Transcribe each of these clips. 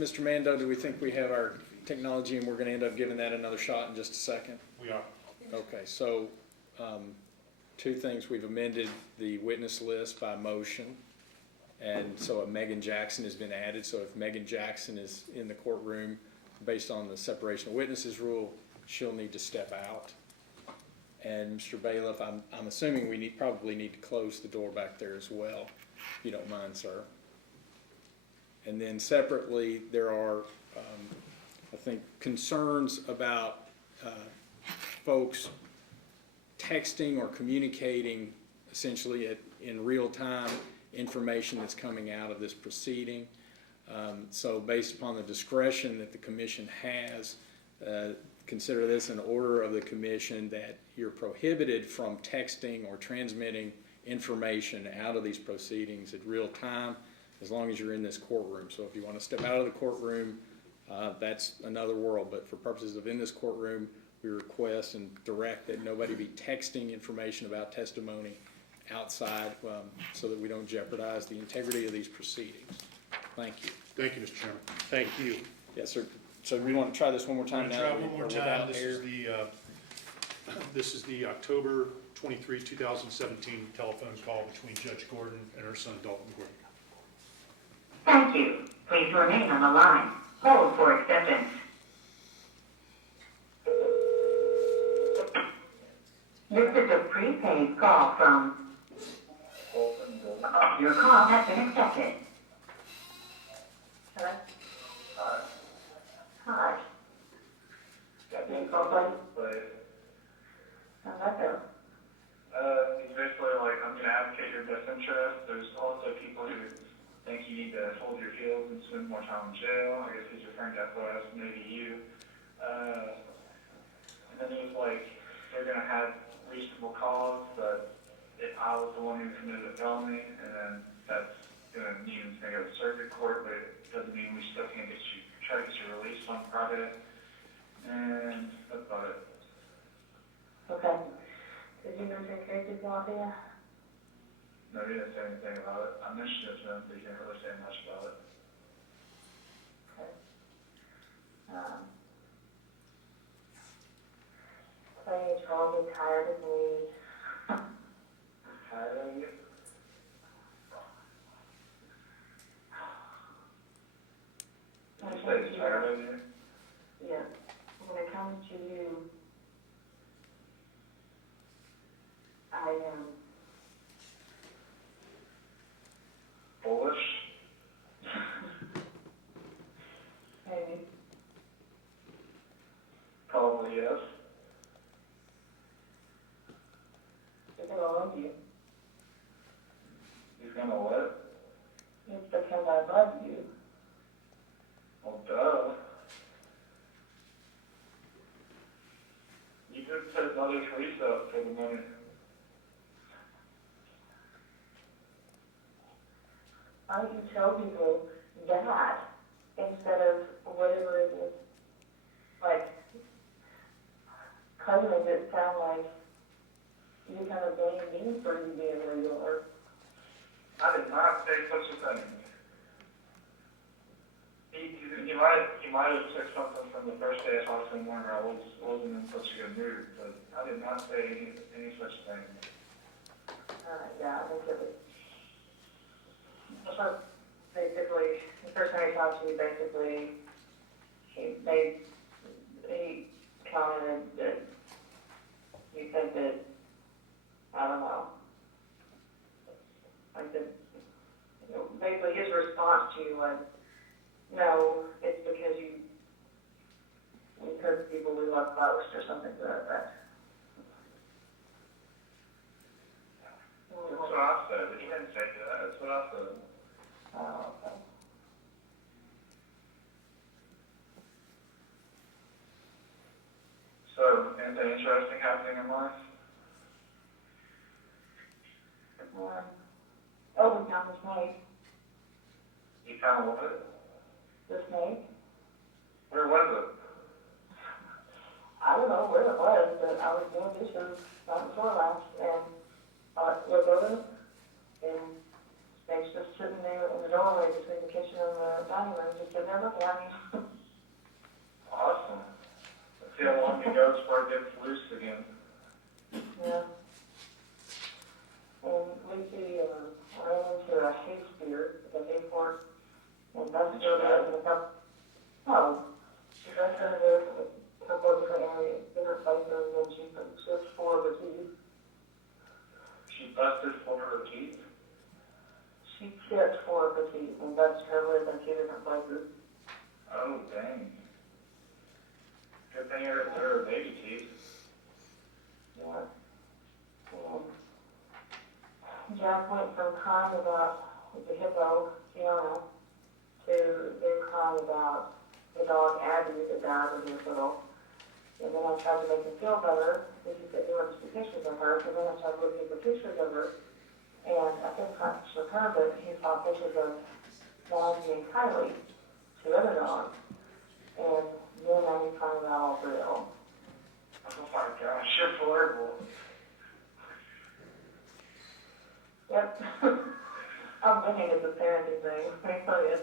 Mr. Mando, do we think we have our technology and we're going to end up giving that another shot in just a second? We are. Okay, so two things. We've amended the witness list by motion. And so Megan Jackson has been added. So if Megan Jackson is in the courtroom based on the separation of witnesses rule, she'll need to step out. And Mr. Bailiff, I'm assuming we probably need to close the door back there as well, if you don't mind, sir. And then separately, there are, I think, concerns about folks texting or communicating essentially in real time information that's coming out of this proceeding. So based upon the discretion that the commission has, consider this an order of the commission that you're prohibited from texting or transmitting information out of these proceedings at real time as long as you're in this courtroom. So if you want to step out of the courtroom, that's another world. But for purposes of in this courtroom, we request and direct that nobody be texting information about testimony outside so that we don't jeopardize the integrity of these proceedings. Thank you. Thank you, Mr. Chairman. Thank you. Yes, sir. So we want to try this one more time now? Try one more time. This is the October 23, 2017 telephone call between Judge Gordon and her son, Dalton Gordon. Thank you. Please remain on the line. Hold for acceptance. This is a prepaid call from... Your call has been accepted. Hello? Hi. Got me call, please? How's that go? It's basically like, I'm going to advocate your best interest. There's also people who think you need to hold your heels and spend more time in jail. I guess he's referring to FOS, maybe you. And then he was like, they're going to have reasonable cause, but if I was the one who committed a felony, and then that's going to mean it's going to go to circuit court, but it doesn't mean we still can't try to get you released on Friday. And that's about it. Okay. Did you mention Casey's Mafia? No, he didn't say anything about it. I mentioned it to him, but he didn't really say much about it. Okay. Playing Charles is tired of me. Tired of you? Did you say he's tired of you? Yeah. When it comes to you, I am Bullish? maybe. Probably yes. Because I love you. He's gonna what? It's because I love you. Well, duh. You could set Mother Teresa up for the money. Why don't you tell people that instead of whatever it is? Like, coloring it sound like you kind of blame me for you being where you are. I did not say such a thing. He might have took something from the first day I talked to him where I wasn't in such a good mood, but I did not say any such thing. Yeah, I think it was. So basically, the first time he talked to me, basically, he commented that you think that, I don't know, like that, basically his response to you was, no, it's because we hurt people we love most or something to that effect. That's what I said. He didn't say that. That's what I said. Oh, okay. So, anything interesting happening in life? Oh, we found the snake. You found what? The snake? Where was it? I don't know where it was, but I was doing dishes night before last, and I looked over, and snake's just sitting there in the doorway between the kitchen and the dining room, just sitting there looking at me. Awesome. Let's see how long it goes before it gets loose again. Yeah. And Lucy, ran into a hay steer at the Hayport, and that's Did you really in a couple, no, she got her there for a couple of different areas, different places, and she searched for the keys. She busted for her teeth. She searched for the keys, and that's her with in two different places. Oh, dang. Good thing they're baby teeth. Yeah. Jack went from crying about the hippo, Fiona, to then crying about the dog Abby that died in the hospital. And then I tried to make him feel better, because he said he wanted to see pictures of her, so then I tried looking for pictures of her. And I couldn't find pictures of her, but he saw pictures of Maggie and Kylie, two other dogs. And then I was finding out all real. Oh my gosh, you're horrible. Yep. I'm thinking it's a parenting thing, let me tell you.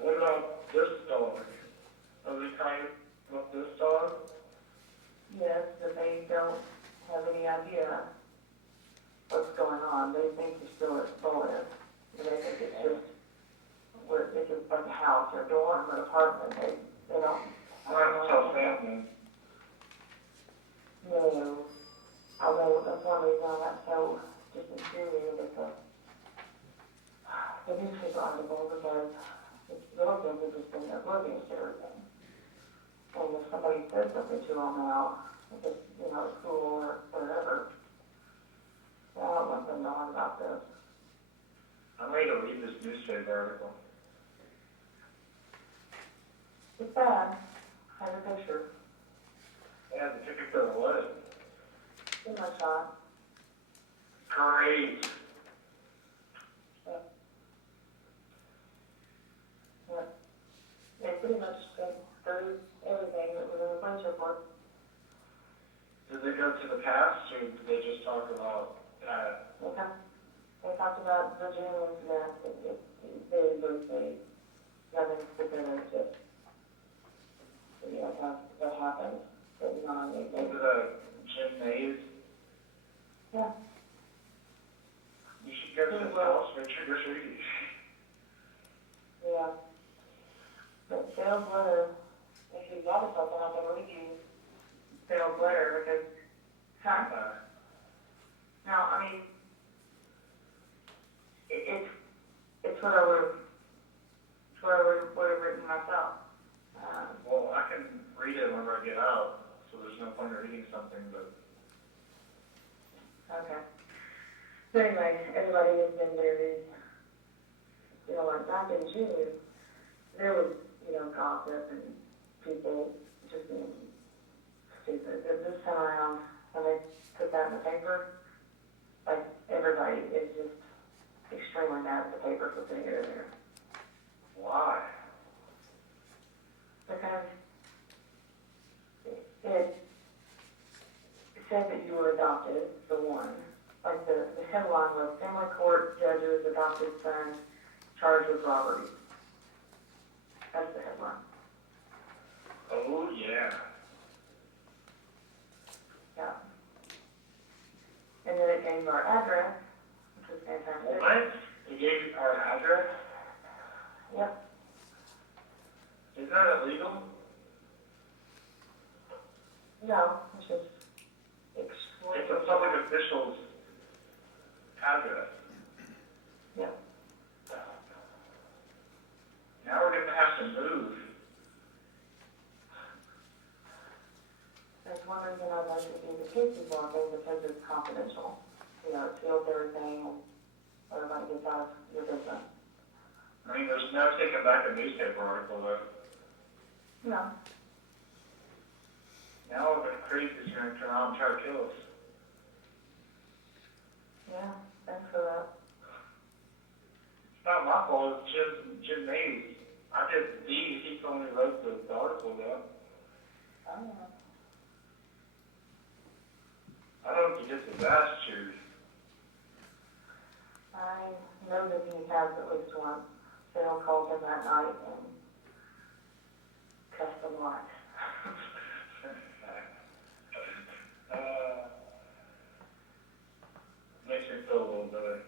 What about this dog? Are they kind of about this dog? Yes, but they don't have any idea what's going on. They think you're still at Bolis. And they think it's just, it's just like a house or a dorm or an apartment. They don't. I'm going to tell family. No. Although that's one reason I got so just infuriated with the newspaper article, because it's little things are just been oblivious to everything. And if somebody says something to them now, if it's, at school or wherever, I don't want them knowing about this. I'm ready to read this newspaper article. It's bad. I have a picture. Yeah, the ticket for the what? In my shot. Great. Yeah. They pretty much went through everything that was in the police report. Did they go to the past, or did they just talk about that? They talked about the June incident. It's very briefly, nothing specific, just, what happened. But not anything. Was it Jim Mays? Yeah. You should go to his house for trick or treating. Yeah. But Dale's letter, if you got it something, I can read you Dale's letter, because, now, I mean, it's what I would have written myself. Well, I can read it whenever I get out, so there's no point in reading something, but Okay. So anyway, everybody has been very, like back in June, there was, gossip and people just being stupid. But this time around, when they put that in the paper, like everybody is just extremely mad at the paper for putting it in there. why? Because it said that you were adopted, for one. Like the headline was, family court judges adopted son charged with robbery. That's the headline. Oh, yeah. Yeah. And then it gave our address, which was fantastic. What? They gave you our address? Yep. Isn't that illegal? No, it's just It's extremely. a public official's address. Yep. Now we're gonna have to move. That's one reason I'd like to do the cases on thing, because it's confidential. It seals everything, and everybody gets out of your business. I mean, there's no taking back a newspaper article, though. No. Now all the crazies are gonna come out and try to kill us. Yeah, thanks for that. It's not my fault, it's Jim Mays. I did the deed, he told me wrote the article, though. I don't know. I don't know if he gets his ass chewed. I know that he has at least one. Phil called him that night and cussed him out. Makes me feel a little better.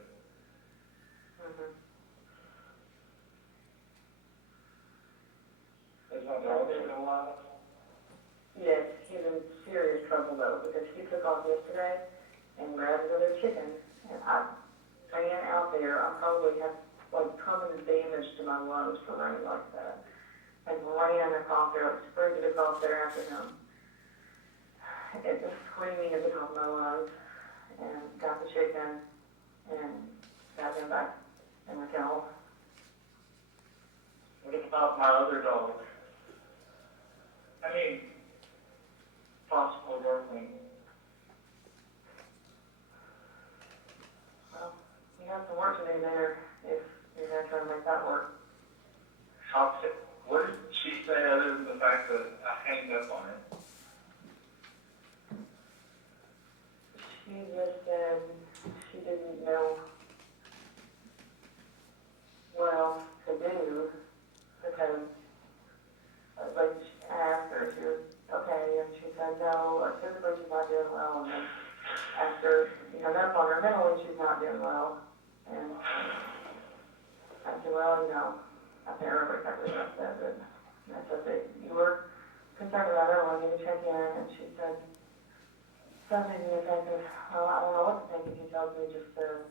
Mm-hmm. Is my dog still alive? Yes, he's in serious trouble though, because he took off yesterday and grabbed another chicken, and I ran out there. I probably have like permanent damage to my lungs for running like that, and ran across there, like sprinted across there after him. It was screaming at the top of my lungs, and got the chicken, and got him back in the kennel. What about my other dog? I mean, possible girlfriend. Well, you have some work to do there if you're gonna try to make that work. What did she say other than the fact that I hanged up on it? She just said she didn't know what else to do because, like, I asked her if she was okay, and she said no, physically she's not doing well, and then after, that's on her, mentally she's not doing well, and I said, well, I can't remember exactly what I said, but I said that you were concerned about her, wanting to check in, and she said something to the effect of, well, I don't know what to think if he tells me just to,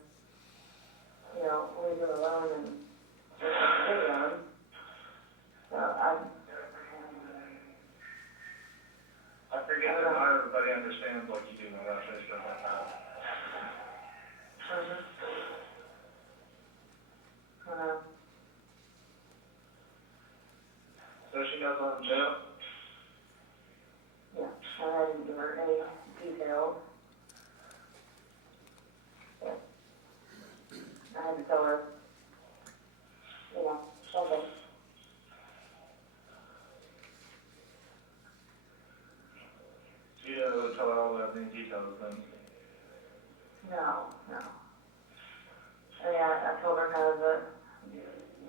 leave him alone and just stay on. So I forget that not everybody understands what you do when I say stuff like that. Mm-hmm. So she knows I'm in jail? Yeah, I didn't give her any details. But I had to tell her, okay. She didn't really tell her all that many details then. No. I told her kind of the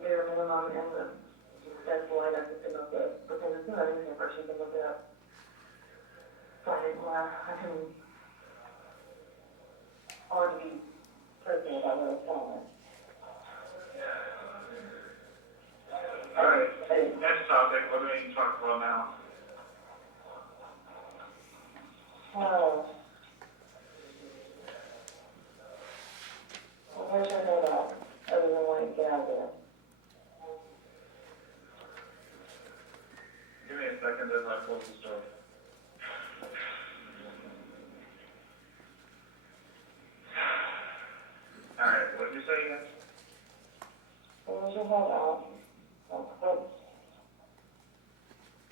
bare minimum and the best way I could come up with, because it's not easy for she can look it up. So I didn't want I couldn't already be truthful about what I was telling her. Alright, next topic, what do we need to talk about now? What should I know about, other than wanting to get out of there? Give me a second as I close the store. Alright, what did you say again? Where's your head at?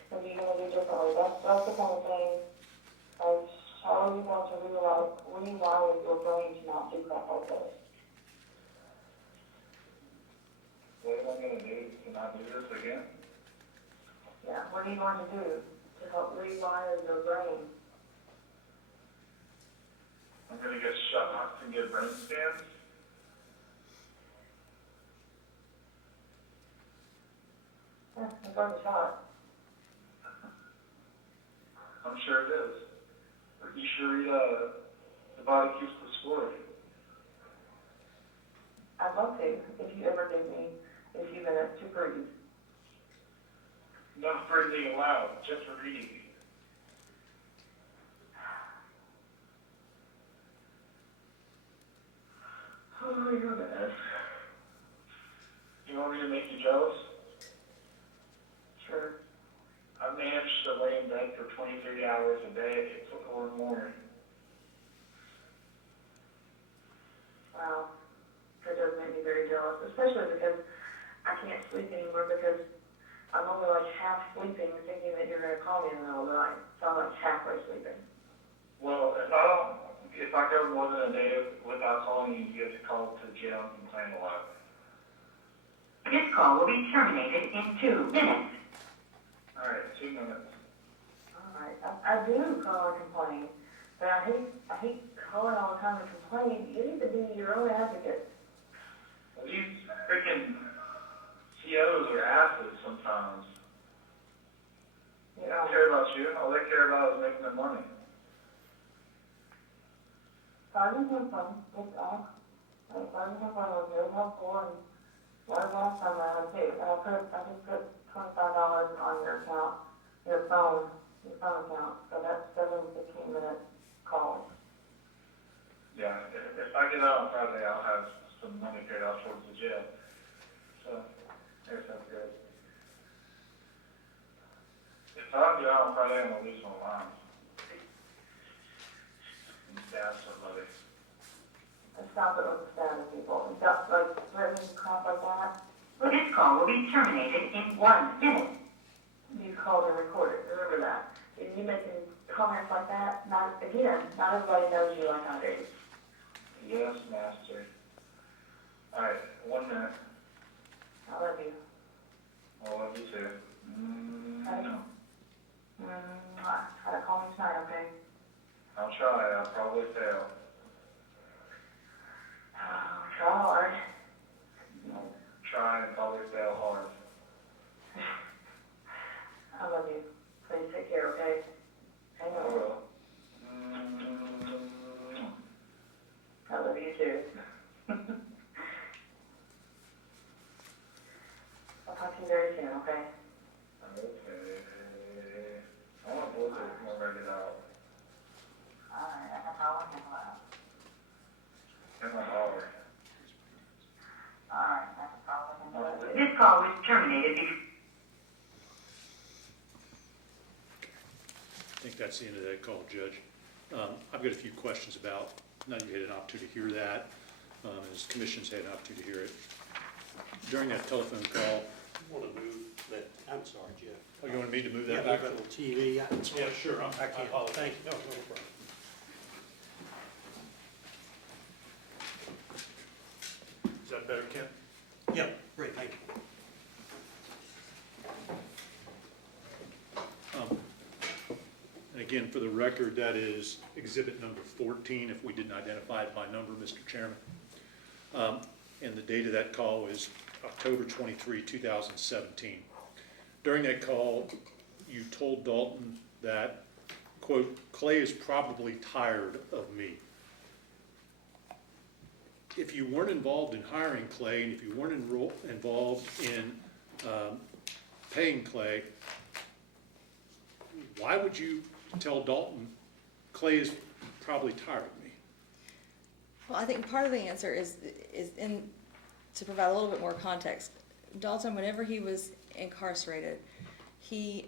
What are you going to do differently? That's the kind of thing, like, how are you going to rewire your brain to not do crap like this? What am I gonna do to not do this again? Yeah, what are you going to do to help rewire your brain? I'm gonna get shots and get brain scans? Yeah, it's worth a shot. I'm sure it is. Are you sure the body keeps the score? I'd love to, if you ever give me a few minutes to breathe. Not breathing aloud, just reading. Oh my goodness. You want me to make you jealous? Sure. I've managed to lay in bed for 23 hours a day or more. Wow. That does make me very jealous, especially because I can't sleep anymore because I'm only like half sleeping thinking that you're going to call me in the middle of the night. So I'm like halfway sleeping. Well, if I go more than a day without calling you, you have to call to jail and complain a lot. This call will be terminated in 2 minutes. All right, 2 minutes. All right. I do call and complain, but I hate calling all the time and complaining. You need to be your own advocate. Well, these freaking passes sometimes. You They know, don't care about you. All they care about is making their money. starting him from, just ask, like, starting him from was very helpful, and that was last time I had too. And I just put $25 on your account, your phone account, so that's 7 15-minute calls. Yeah, if I get out on Friday, I'll have some money paid out towards the jail. So, I guess that's good. If I don't get out on Friday, I'm gonna lose my mind. And stab somebody. And stop it with stabbing people, and stuff like threatening crap like that. This call will be terminated in 1 minute. These calls are recorded, remember that. If you making comments like that, not everybody knows you like I do. Yes, master. Alright, 1 minute. I love you. I love you too. Try to call me tonight, okay? I'll try, I'll probably fail. Try hard. Try and probably fail hard. I love you. Please take care, okay? Hang I on. will. I love you too. I'll talk to you very soon, okay? Okay. I want both of them when I get out. Alright, I can probably handle that. In my holler. Alright, I can probably handle that. This call was terminated before. I think that's the end of that call, Judge. I've got a few questions about, none of you had an opportunity to hear that, as commissions had an opportunity to hear it. During that telephone call, I want to move that, I'm sorry, Jeff. oh, you wanted me to move Yeah, that back back? on the TV. Yeah, sure, I can't, apologize. thank you, no problem. Is that better, Ken? Yeah, great, thank you. And again, for the record, that is exhibit number 14, if we didn't identify it by number, Mr. Chairman. And the date of that call is October 23, 2017. During that call, you told Dalton that, quote, "Clay is probably tired of me." If you weren't involved in hiring Clay, and if you weren't involved in paying Clay, why would you tell Dalton, Clay is probably tired of me? Well, I think part of the answer is to provide a little bit more context. Dalton, whenever he was incarcerated, he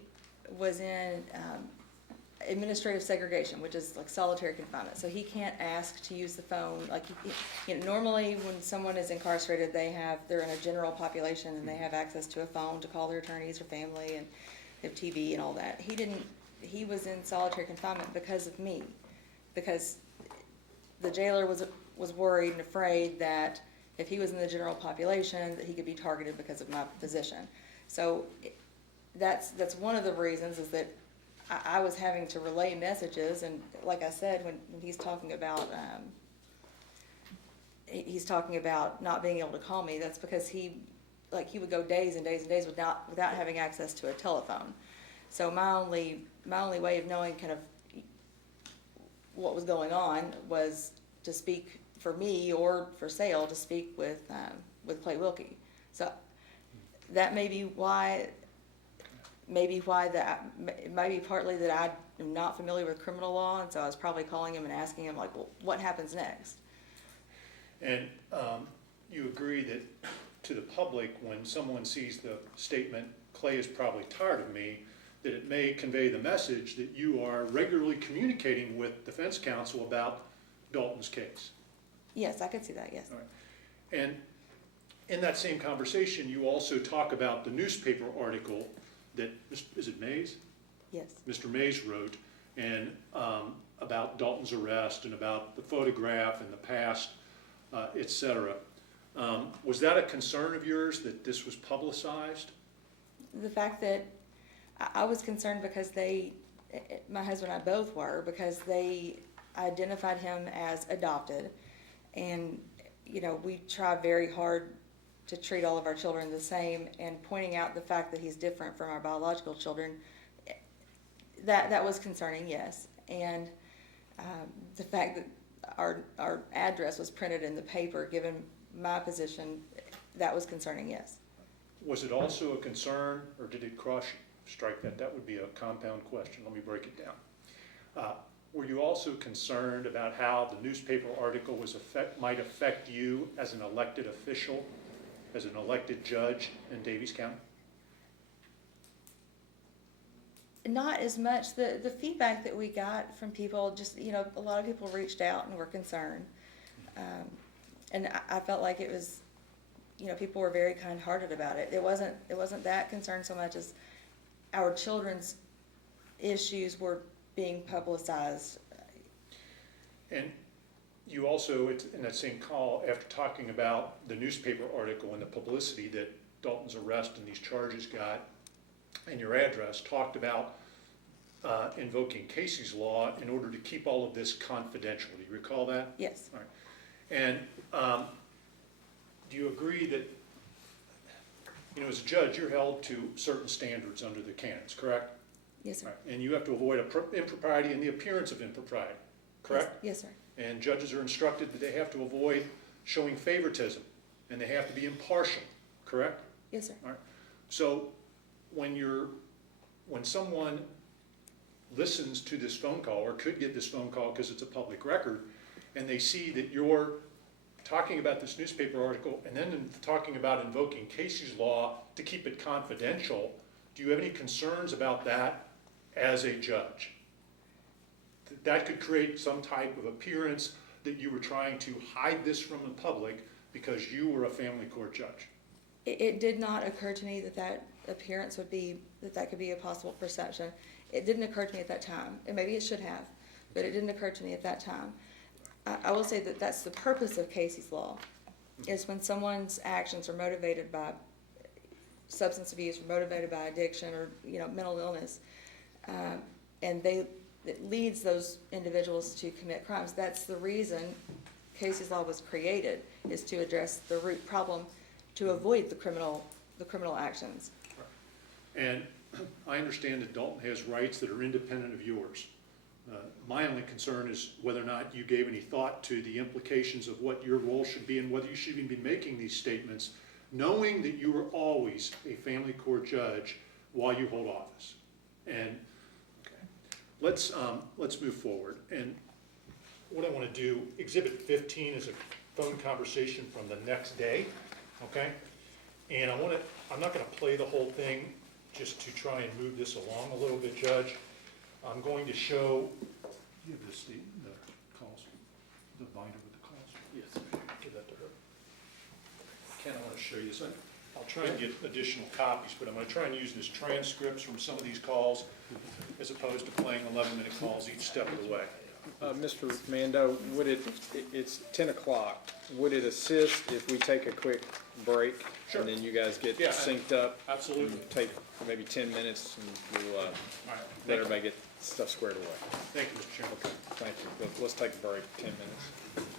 was in administrative segregation, which is like solitary confinement. So he can't ask to use the phone. Like, normally when someone is incarcerated, they're in a general population and they have access to a phone to call their attorneys or family, and they have TV and all that. He was in solitary confinement because of me, because the jailer was worried and afraid that if he was in the general population, that he could be targeted because of my position. So that's one of the reasons, is that I was having to relay messages, and like I said, when he's talking about not being able to call me, that's because he would go days and days and days without having access to a telephone. So my only way of knowing kind of what was going on was to speak for me, or for Sale to speak with Clay Wilkie. So that may be partly that I am not familiar with criminal law, and so I was probably calling him and asking him, like, well, what happens next? And you agree that to the public, when someone sees the statement, Clay is probably tired of me, that it may convey the message that you are regularly communicating with defense counsel about Dalton's case? Yes, I could see that, yes. All right. And in that same conversation, you also talk about the newspaper article that, is it Mays? Yes. Mr. Mays wrote, and about Dalton's arrest and about the photograph and the past, et cetera. Was that a concern of yours, that this was publicized? The fact that I was concerned because my husband and I both were, because they identified him as adopted, and we try very hard to treat all of our children the same and pointing out the fact that he's different from our biological children, that was concerning, yes. And the fact that our address was printed in the paper, given my position, that was concerning, yes. Was it also a concern, or did it strike that? That would be a compound question. Let me break it down. Were you also concerned about how the newspaper article might affect you as an elected official, as an elected judge in Daviess County? Not as much. The feedback that we got from people, just, a lot of people reached out and were concerned. And I felt like it was, people were very kind-hearted about it. It wasn't that concerned so much as our children's issues were being publicized. And you also, in that same call, after talking about the newspaper article and the publicity that Dalton's arrest and these charges got, and your address, talked about invoking Casey's Law in order to keep all of this confidential. Do you recall that? Yes. All right. And do you agree that, as a judge, you're held to certain standards under the canons, correct? Yes, sir. Right. And you have to avoid impropriety and the appearance of impropriety, correct? Yes, sir. And judges are instructed that they have to avoid showing favoritism, and they have to be impartial, correct? Yes, sir. All right. So when someone listens to this phone call, or could get this phone call because it's a public record, and they see that you're talking about this newspaper article and then talking about invoking Casey's Law to keep it confidential, do you have any concerns about that as a judge? That could create some type of appearance that you were trying to hide this from the public because you were a family court judge. It did not occur to me that appearance would be, that could be a possible perception. It didn't occur to me at that time, and maybe it should have, but it didn't occur to me at that time. I will say that that's the purpose of Casey's Law, is when someone's actions are motivated by substance abuse, or motivated by addiction, or mental illness, and it leads those individuals to commit crimes. That's the reason Casey's Law was created, is to address the root problem, to avoid the criminal actions. And I understand that Dalton has rights that are independent of yours. My only concern is whether or not you gave any thought to the implications of what your role should be and whether you should even be making these statements, knowing that you are always a family court judge while you hold office. And let's move forward. And what I want to do, Exhibit 15 is a phone conversation from the next day, okay? And I'm not going to play the whole thing just to try and move this along a little bit, Judge. I'm going to show, you have the calls, the binder with the calls? Yes. Give that to her. Ken, I want to show you this. I'll try and get additional copies, but I'm going to try and use this transcripts from some of these calls as opposed to playing 11-minute calls each step of the way. Mr. Mando, it's 10 o'clock. Would it assist if we take a quick break? Sure. And then you guys get Yeah, synced up? absolutely. Take maybe 10 minutes and we'll All right. let everybody get stuff squared away. Thank you, Mr. Chairman. Thank you. Let's take a break, 10 minutes.